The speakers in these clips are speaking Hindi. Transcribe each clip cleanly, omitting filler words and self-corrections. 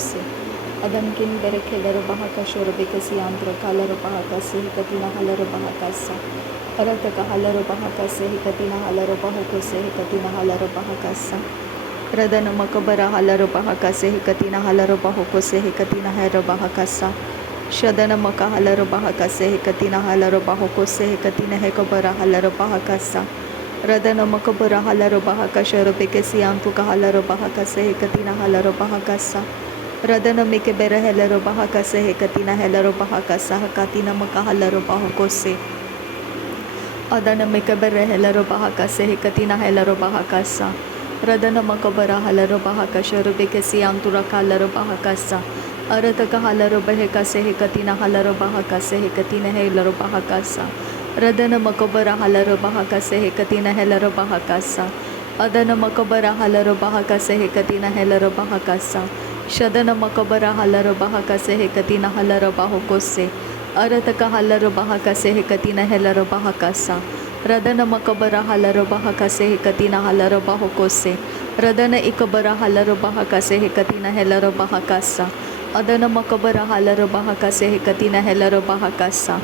kose. Adam kin bereke lero bahaka shoro bekesi antro kalero bahaka se hikatina halero bahaka sa. Arata ka halero bahaka se hikatina halero bahako se hikatina halero bahaka sa. Radana makabara halero bahaka se hikatina halero bahako se hikatina halero bahaka sa. Shadana maka halero bahaka se hikatina halero bahako se hikatina hekabara halero bahaka sa. Radana makabara halero bahaka shoro bekesi antro ka halero bahaka se hikatina halero bahaka sa. Radana meke bere helero bahaka se hekatina helero bahaka sa hakatina maka halero bahako se. Adana meke bere helero bahaka se hekatina helero bahaka sa. Radana makabara halero bahaka shoro bekesi antura kalero bahaka sa. Arata ka halero bahaka se hekatina halero bahaka se hekatina helero bahaka sa. Radana makabara halero bahaka se hekatina helero bahaka sa. Adana makabara halero bahaka se hekatina helero bahaka sa. Shadana makabara halaro bahaka se hekatina halaro bahoko se. Arataka halaro bahaka se hekatina helaro bahaka sa. Radana makabara halaro bahaka se hekatina halaro bahoko se. Radana ikabara halaro bahaka se hekatina helaro bahaka sa. Adana makabara halaro bahaka se hekatina helaro bahaka sa.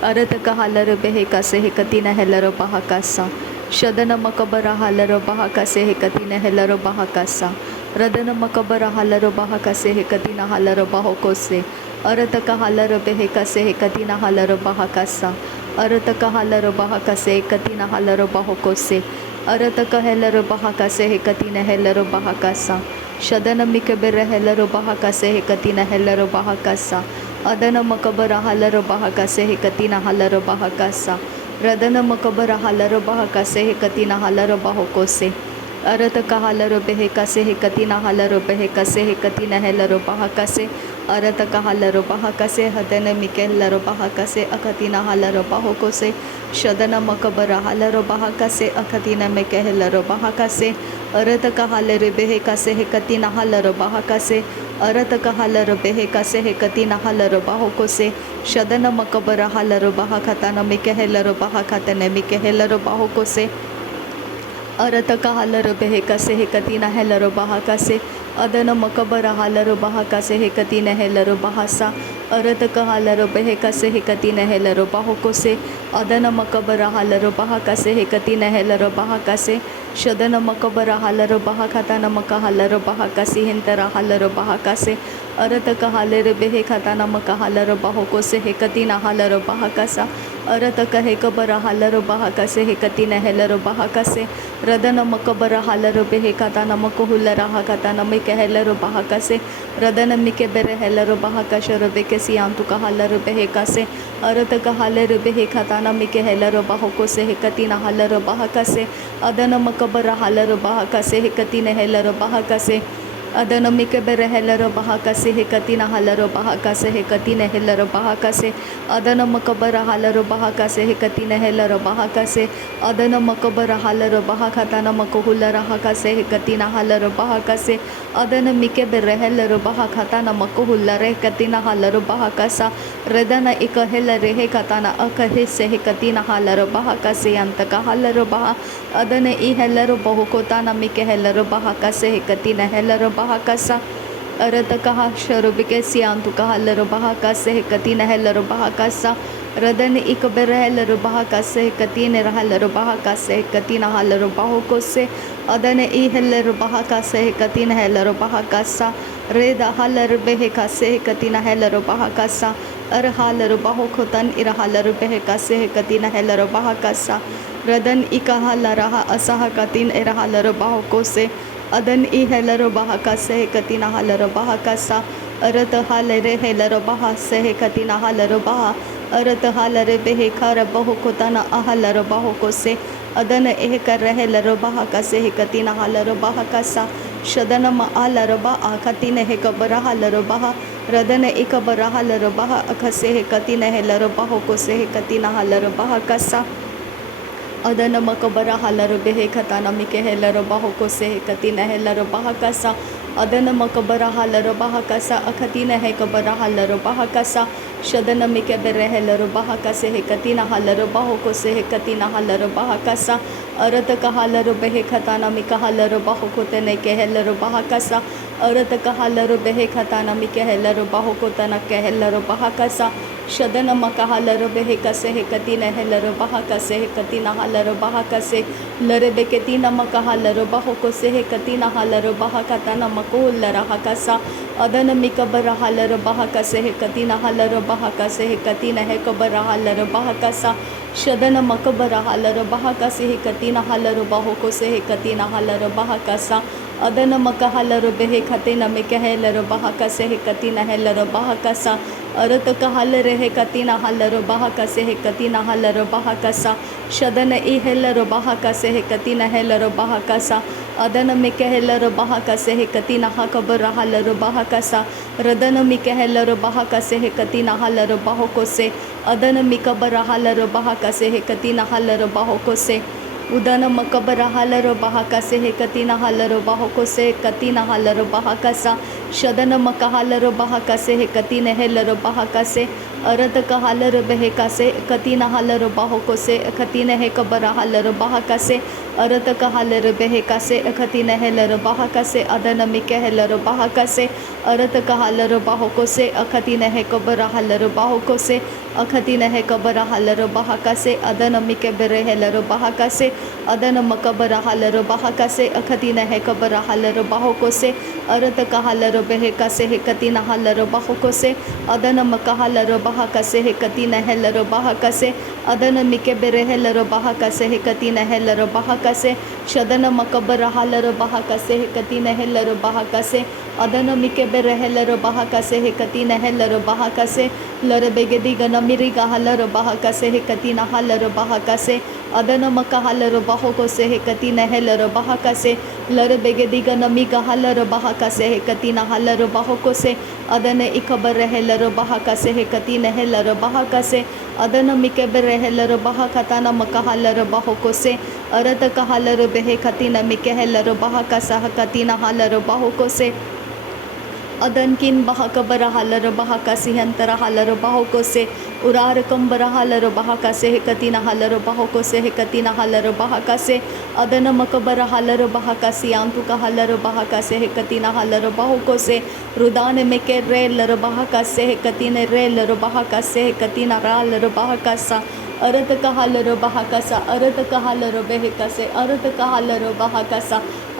Arataka halaro beheka se hekatina helaro bahaka sa. Shadana makabara halaro bahaka se hekatina helaro bahaka sa. Radana makabara halaro bahaka se hekatina halaro bahoko se. Arataka halaro beheka se hekatina halaro bahaka sa. Arataka halaro bahaka se hekatina halaro bahoko se. Arataka helaro bahaka se hekatina helaro bahaka sa. Shadana mikabara helaro bahaka se hekatina helaro bahaka sa. Adana makabara halaro bahaka se hekatina halaro bahaka sa. Radana makabara halaro bahaka se hekatina halaro bahoko se. Arataka halaro beheka se hekatina halaro beheka se hekatina helaro bahaka se. Arataka halaro bahaka se hadana mikelaro bahaka se akatina halaro bahoko se. Shadana makabara halaro bahaka se akatina mekelaro bahaka se. Arataka halaro beheka se hekatina halaro bahaka se. Arataka halaro beheka se hekatina halaro bahoko se. Shadana makabara halaro bahakatana mekelaro bahakatana mekelaro bahoko se. Arataka halaro beheka se hekatina helaro bahaka se. Adana makabara halaro bahaka se hekatina helaro bahasa. Arataka halaro beheka se hekatina helaro bahoko se. Adana makabara halaro bahaka se hekatina helaro bahaka se. Shadana makabara halaro bahakatana maka halaro bahaka se hentara halaro bahaka se. Arataka halaro behekatana maka halaro bahoko se hekatina halaro bahaka sa. Arataka hekabara halaro bahaka se hekatina helaro bahaka se. Radana makabara halaro behekatana makuhulara hakatana mike helaro bahaka se. Radana mike bere helaro bahaka shoro bekesi antuka halaro beheka se. Arataka halaro behekatana mike helaro bahoko se hekatina halaro bahaka se. Adana makabara halaro bahaka se hekatina helaro bahaka se. Adana mikabere helaro bahaka se hekatina halaro bahaka se hekatina helaro bahaka se. Adana makabara halaro bahaka se hekatina helaro bahaka se. Adana makabara halaro bahakatana makuhulara haka se hekatina halaro bahaka se. Adana mikabere helaro bahakatana makuhulara hekatina halaro bahaka sa. Radana ikahela hekatana akahe se hekatina halaro bahaka se antaka halaro baha. Adana I helaro bahukotana mike helaro bahaka se hekatina helaro bahaka sa. Arataka sharo bekesi antuka halaro bahaka se hekatina helaro bahaka sa. Radana ikabere helaro bahaka se hekatina halaro bahaka se hekatina halaro bahoko se. Adana I helaro bahaka se hekatina helaro bahaka sa. Reda halaro beheka se hekatina helaro bahaka sa. Arhalaro bahokotan irahalaro beheka se hekatina helaro bahaka sa. Radan ikahalaraha asahakatin irahalaro bahoko se. Adan I helaro bahaka se hekatina halaro bahaka sa. Arata halare helaro baha se hekatina halaro baha. Arata halare behekara bahokotana ahalaro bahoko se. Adana ehekar helaro bahaka se hekatina halaro bahaka sa. Shadana ma alaro ba akatina hekabara halaro baha. Radana ikabara halaro baha akase hekatina helaro bahoko se hekatina halaro bahaka sa. Adana makabara halaro behekatana mike helaro bahoko se hekatina helaro bahaka sa. Adana makabara halaro bahaka sa akatina hekabara halaro bahaka sa. Shadana mike bere helaro bahaka se hekatina halaro bahoko se hekatina halaro bahaka sa. अरत कहालरो बेहे Khatana मी कहालरो बाहो कोतने केहलरो बहाकसा अरत कहालरो बेहे खताना मी केहलरो बाहो कोतना केहलरो बहाकसा शदन मकाहलरो बेहे कसे हे कति नहलरो बहाकसे हे कति नहलरो बहाकसे लरे बेकेती नमकाहलरो बाहो कोसे हे कति नहलरो बहाकताना मकोलरा हकसा अदन मिकबर हलरो बहाकसे हे कति नहलरो बहाकसे हे कति नह कबर हलरो बहाकसा शदन मकबर हलरो बहाकसे हे कति नहलरो बाहो कोसे हे कति नहलरो बहाकसा अदन मकहलरो बेहे खते नमे कहलरो बहाकसे हे कति नहलरो बहाकसा अरत कहल रहे कति नहलरो बहाकसे हे कति नहलरो बहाकसा शदन इहलरो बहाकसे हे कति नहलरो बहाकसा अदन में कहलरो बहाकसे हे कति नहा कबर हलरो बहाकसा रदन में कहलरो बहाकसे हे कति नहलरो बहाकोसे अदन में कबर हलरो बहाकसे हे कति नहलरो बहाकोसे उदन मकबर हलरो बहाकसे हे कति नहलरो बहाकोसे कति नहलरो बहाकसा शदन मकहलरो बहाकसे हे कति नहलरो बहाकसे अरत कहलरो बहेकसे कति नहलरो बहाकोसे कति नह कबर हलरो बहाकसे अरत कहलरो बहेकसे कति नहलरो बहाकसे अदन में कहलरो बहाकसे अरत कहलरो बहाकोसे अखति नह कबर हलरो बहाकोसे अखति नह कबर हलरो बहाकसे अदन में कबर हलरो बहाकसे अदन मकबर हलरो बहाकसे अखति नह कबर हलरो बहाकोसे अरत कहलरो बहेकसे हे कति नहलरो बहाकोसे अदन मकहलरो बहाकसे हे कति नहलरो बहाकसे अदन मिकबर हलरो बहाकसे हे कति नहलरो बहाकसे शदन मकबर हलरो बहाकसे हे कति नहलरो बहाकसे अदन मिकबर हलरो बहाकसे हे कति नहलरो बहाकसे लर बेगदी गनमिरी गहलरो बहाकसे हे कति नहलरो बहाकसे अदन मकहलरो बहाकोसे हे कति नहलरो बहाकसे लर बेगदी गनमी गहलरो बहाकसे हे कति नहलरो बहाकोसे अदन इकबर हलरो बहाकसे हे कति नहलरो बहाकसे अदन मिकबर हलरो बहाकताना मकहलरो बहाकोसे अरत कहलरो बेहे कति न मिकहलरो बहाकसा कति नहलरो बहाकोसे अदन किन बहाकबर हलरो बहाकसी हंतर हलरो बहाकोसे उरार कंबर हलरो बहाकसे हे कति नहलरो बहाकोसे हे कति नहलरो बहाकसे अदन मकबर हलरो बहाकसी आंतु का हलरो बहाकसे हे कति नहलरो बहाकोसे रुदान में के रेलरो बहाकसे हे कति न रेलरो बहाकसे हे कति नरालरो बहाकसा अरत कहलरो बहाकसा अरत कहलरो बेहकसे अरत कहलरो बहाकसा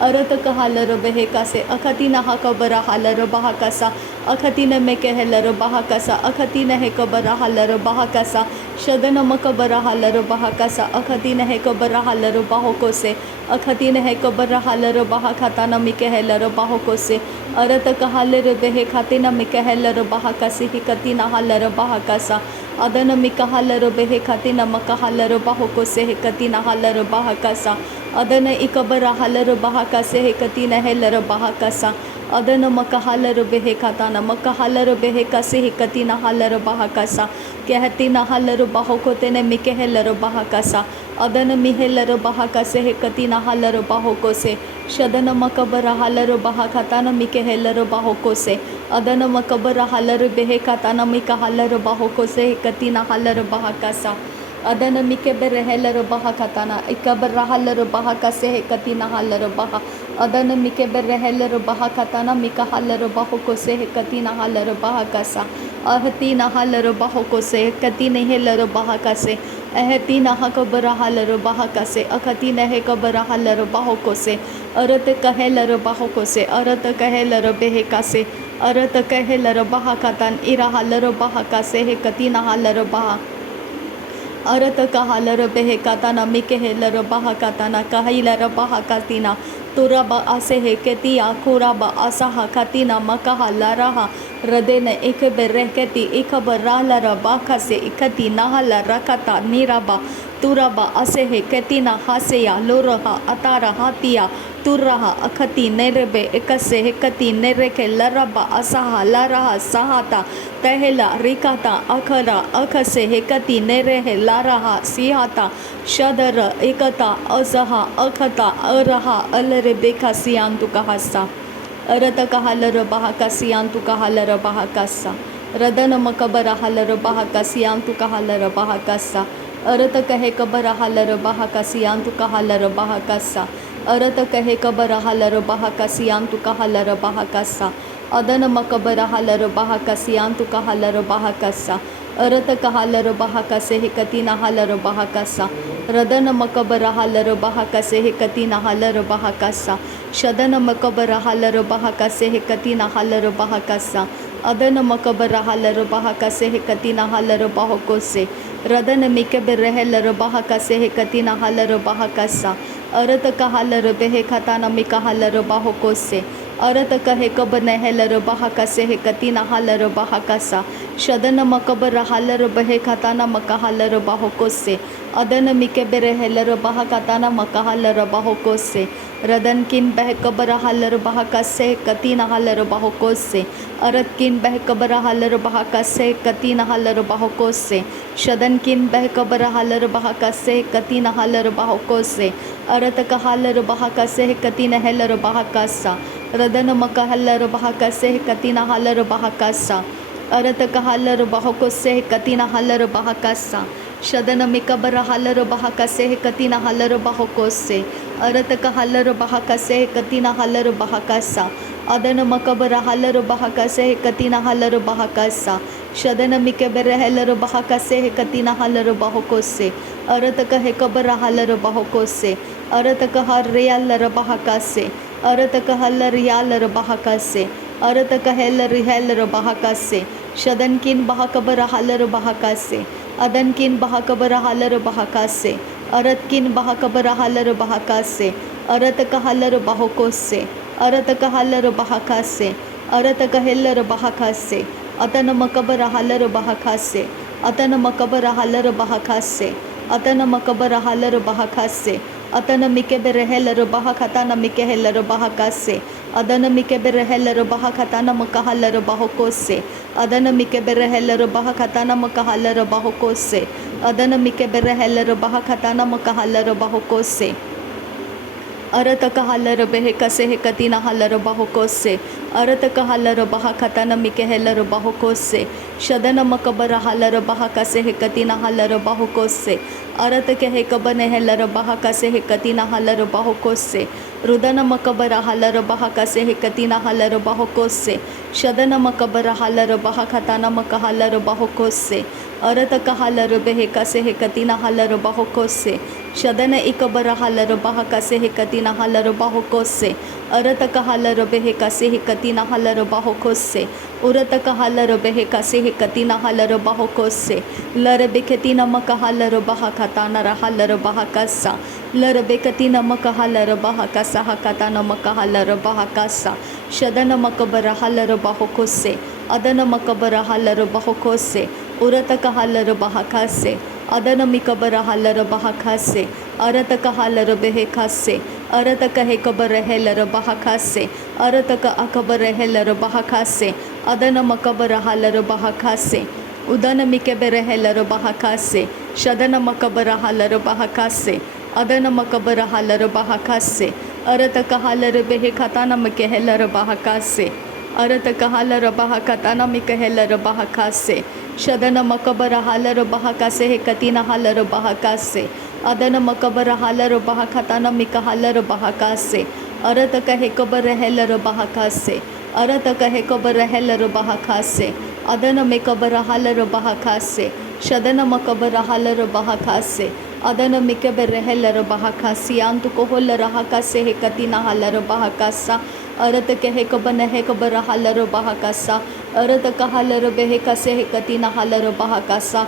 अरत कहलरो बेहकसे अखति नहा कबर हलरो बहाकसा अखति न में कहलरो बहाकसा अखति न कबर हलरो बहाकसा शदन मकबर हलरो बहाकसा अखति न कबर हलरो बहाकोसे अखति न कबर हलरो बहाकता न में कहलरो बहाकोसे अरत कहलरो बेहकते न में कहलरो बहाकसी कति नहलरो बहाकसा अदन मिकहलरो बेहकते न मकहलरो बहाकोसे हे कति नहलरो बहाकसा अदन इकबर हलरो बहाकसे हे कति नहलरो बहाकसा अदन मकहलरो बेहकता न मकहलरो बेहकसे हे कति नहलरो बहाकसा कहती नहलरो बहाकोते न मिकहलरो बहाकसा अदन मिहलरो बहाकसे हे कति नहलरो बहाकोसे शदन मकबर हलरो बहाकता न मिकहलरो बहाकोसे अदन मकबर हलरो बेहकता न मिकहलरो बहाकोसे हे कति नहलरो बहाकसा अदन मिकबर हलरो बहाकताना इकबर हलरो बहाकसे हे कति नहलरो बहा अदन मिकबर हलरो बहाकताना मिकहलरो बहाकोसे हे कति नहलरो बहाकसा अहति नहलरो बहाकोसे कति नहलरो बहाकसे अहति नह कबर हलरो बहाकसे अखति नह कबर हलरो बहाकोसे अरत कहलरो बहाकोसे अरत कहलरो बेहकसे अरत कहलरो बहाकतान इरा हलरो बहाकसे हे कति नहलरो बहा अरत कहलरो बेहकताना मिकहलरो बहाकताना कहलरो बहाकतिना तुरब असे हे केतिया कुरब असह कतिना मकहलरहा रदेन एक बेरहकति एक बरालर बाखसे इकति नहल रकता निरबा तुरबा असे हे कतिना हसेया लोरहा अतारा हातिया तुरहा अखति नेरबे एकसे हेकति नेरेके लरबा असहा लरहा सहाता तहला रिकाता अखरा अखसे हेकति नेरेहे लरहा सिहाता शदर एकता असहा अखता अरहा अलरे बेखा सियांतु कहसा अरत कहलर बहाका सियांतु कहलर बहाकसा रदन मकबर हलर बहाका सियांतु कहलर बहाकसा अरत कहे कबर हालर बाहा कसियांतु कहालर बाहा कसा अरत कहे कबर हालर बाहा कसियांतु कहालर बाहा कसा अदन मकबर हालर बाहा कसियांतु कहालर बाहा कसा अरत कहालर बाहा कसे हे कतीना हालर बाहा कसा रदन मकबर हालर बाहा कसे हे कतीना हालर बाहा कसा शदन मकबर हालर बाहा कसे हे कतीना हालर बाहा कसा अदन मकबर हालर बाहा कसे हे कतीना हालर बाहो कोसे रदन मिकबर रहलर बाहा कसे हे कतीना हालर बाहा कसा अरत कहालर बेहे खताना मिका हालर बाहो कोसे अरत कहे कब नहलर बाहा कसे हे कतीना हालर बाहा कसा शदन मकबर हालर बहे खताना मका हालर बाहो कोसे अदन मिकबर हेलर बाहा कताना मका हालर बाहो कोसे रदन किन बह कबर हालर बाहा कसे कतीना हालर बाहो कोसे अरत किन बह कबर हालर बाहा कसे कतीना हालर बाहो कोसे शदन किन बह कबर हालर बाहा कसे कतीना हालर बाहो कोसे अरत कहालर बाहा कसे कतीना हेलर बाहा कसा रदन मका हल्लर बाहा कसे कतीना हालर बाहा कसा अरत कहालर बाहो कोसे कतीना हालर बाहा कसा शदन मिकबर हालर बाहा कसे कतीना हालर बाहो कोसे अरत कहालर बाहा कसे कतीना हालर बाहा कसा अदन मकबर हालर बाहा कसे कतीना हालर बाहा कसा शदन मिकबर हेलर बाहा कसे कतीना हालर बाहो कोसे अरत कहे कबर हालर बाहो कोसे अरत कहा रेयालर बाहा कसे अरत कहलर यालर बाहा कसे अरत कहेलर हेलर बाहा कसे शदन किन बाहा कबर हालर बाहा कसे अदन किन बाहा कबर हालर बाहा कसे अरत किन बाहा कबर हालर बाहा कसे अरत कहलर बाहो कोसे अरत कहलर बाहा कसे अरत कहेलर बाहा कसे अतन मकबर हालर बाहा कसे अतन मकबर हालर बाहा कसे अतन मकबर हालर बाहा कसे अतन मिकेबर हेलर बाहा खताना मिके हेलर बाहा कसे अदन मिकेबर हेलर बाहा खताना मका हालर बाहो कोसे अदन मिकेबर हेलर बाहा खताना मका हालर बाहो कोसे अदन मिकेबर हेलर बाहा खताना मका हालर बाहो कोसे अरत कहालर बेहे कसे हे कतीना हालर बाहो कोसे अरत कहालर बाहा खताना मिके हेलर बाहो कोसे शदन मकबर हालर बाहा कसे हे कतीना हालर बाहो कोसे अरत कहे कबन हेलर बाहा कसे हे कतीना हालर बाहो कोसे रुदन मकबर हालर बाहा कसे हे कतीना हालर बाहो कोसे शदन मकबर हालर बाहा खताना मका हालर बाहो कोसे अरत कहालर बेहे कसे हे कतीना हालर बाहो कोसे शदन इकबर हालर बाहा कसे हे कतीना हालर बाहो कोसे अरत कहालर बेहे कसे हे कतीना हालर बाहो कोसे उरत कहालर बेहे कसे हे कतीना हालर बाहो कोसे लर बेकतीना मका हालर बाहा खताना हालर बाहा कसा लर बेकतीना मका हालर बाहा कसा हा कताना मका हालर बाहा कसा शदन मकबर हालर बाहो कोसे अदन मकबर हालर बाहो कोसे उरत कहालर बाहा कसे अदन मिकबर हालर बाहा कसे अरत कहालर बेहे कसे अरत कहे कबर हेलर बाहा कसे अरत क अकबर हेलर बाहा कसे अदन मकबर हालर बाहा कसे उदन मिकबर हेलर बाहा कसे शदन मकबर हालर बाहा कसे अदन मकबर हालर बाहा कसे अरत कहालर बेहे खताना मिके हेलर बाहा कसे अरत कहालर बाहा खताना मिके हेलर बाहा कसे शदन मकबर हालर बाहा कसे हे कतीना हालर बाहा कसे अदन मकबर हालर बाहा खताना मिका हालर बाहा कसे अरत कहे कबर हेलर बाहा कसे अरत कहे कबर हेलर बाहा कसे अदन में कबर हालर बाहा कसे शदन मकबर हालर बाहा कसे अदन मिकबर हेलर बाहा कसियांतु कोहल रहा कसे हे कतीना हालर बाहा कसा अरत कहे कबन है कबर हालर बाहा कसा अरत कहालर बेहे कसे हे कतीना हालर बाहा कसा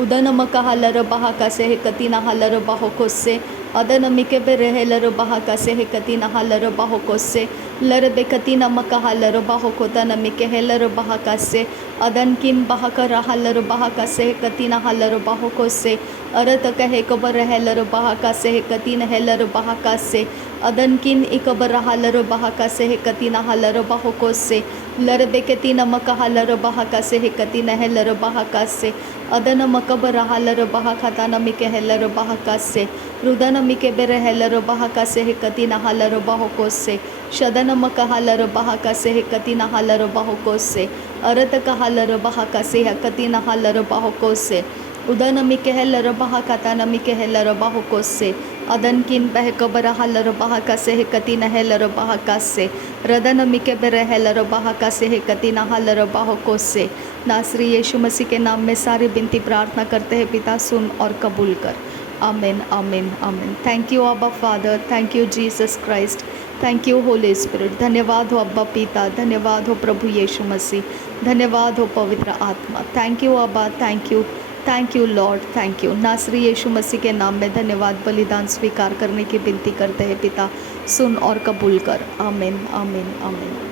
उदन मका हालर बाहा कसे हे कतीना हालर बाहो कोसे अदन मिकबर हेलर बाहा कसे हे कतीना हालर बाहो कोसे लर बेकतीना मका हालर बाहो कोतन मिके हेलर बाहा कसे अदन किन बाहा कर हालर बाहा कसे हे कतीना हालर बाहो कोसे अरत कहे कबर हेलर बाहा कसे हे कतीन हेलर बाहा कसे अदन किन इकबर हालर बाहा कसे हे कतीना हालर बाहो कोसे लर बेकतीना मका हालर बाहा कसे हे कतीना हेलर बाहा कसे अदन मकबर हालर बाहा खताना मिके हेलर बाहा कसे रुदन मिके बेर हेलर बाहा कसे हे कतीना हालर बाहो कोसे शदन मका हालर बाहा कसे हे कतीना हालर बाहो कोसे अरत का हालर बाहा कसे हे कतीना हालर बाहो कोसे उदनमी कहलर बहा कता नमी कहलर बाहु कोसे अदन किन बह कबर हलर बहा कसे हे कति नहलर बहा कसे रदनमी के बेर हलर बहा कसे हे कति नहलर बाहु कोसे। नासरी यीशु मसीह के नाम में सारी बिनती प्रार्थना करते हैं पिता, सुन और कबूल कर। आमीन आमीन आमीन। थैंक यू अब्बा father, thank you Jesus Christ, thank you Holi spirit. धन्यवाद हो अब्बा पिता, धन्यवाद हो प्रभु यीशु मसीह, धन्यवाद हो पवित्र आत्मा। थैंक यू अब्बा, thank you Lord, thank you. नासरी यीशु मसीह के नाम में धन्यवाद। बलिदान स्वीकार करने की विनती करते हैं पिता, सुन और कबूल कर। आमीन आमीन आमीन।